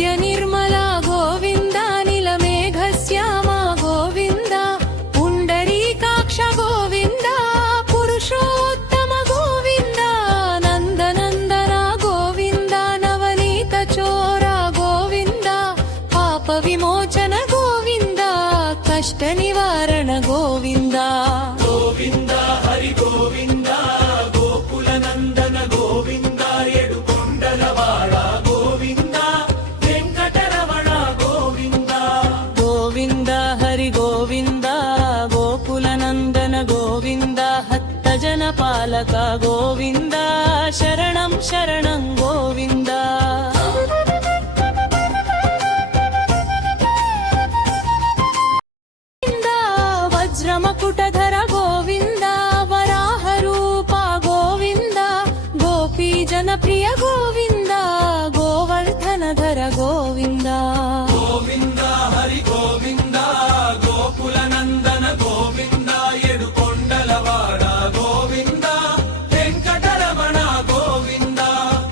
निर्मला गोविन्द नीलमेघश्यामा गोविन्द पुण्डरीकाक्ष गोविन्द पुरुषोत्तम गोविन्द नन्दनन्दन गोविन्द नवनीतचोर गोविन्द पापविमोचन गोविन्द कष्टनिवारण गोविन्द गोविन्द हरि गोविन्द गोकुलनन्दन गोविन्द येडुकोण्डलवाड गोविन्द वेङ्कटरमण गोविन्द गोविन्द हरि गोविन्द गोकुलनन्दन गोविन्द हत्तजनपालक गोविन्द शरणं शरणं गोविन्द वज्रमकुटधर गोविन्द वराहरूप गोविन्द गोपीजनप्रिय गोविन्द गोवर्धनधर गोविन्द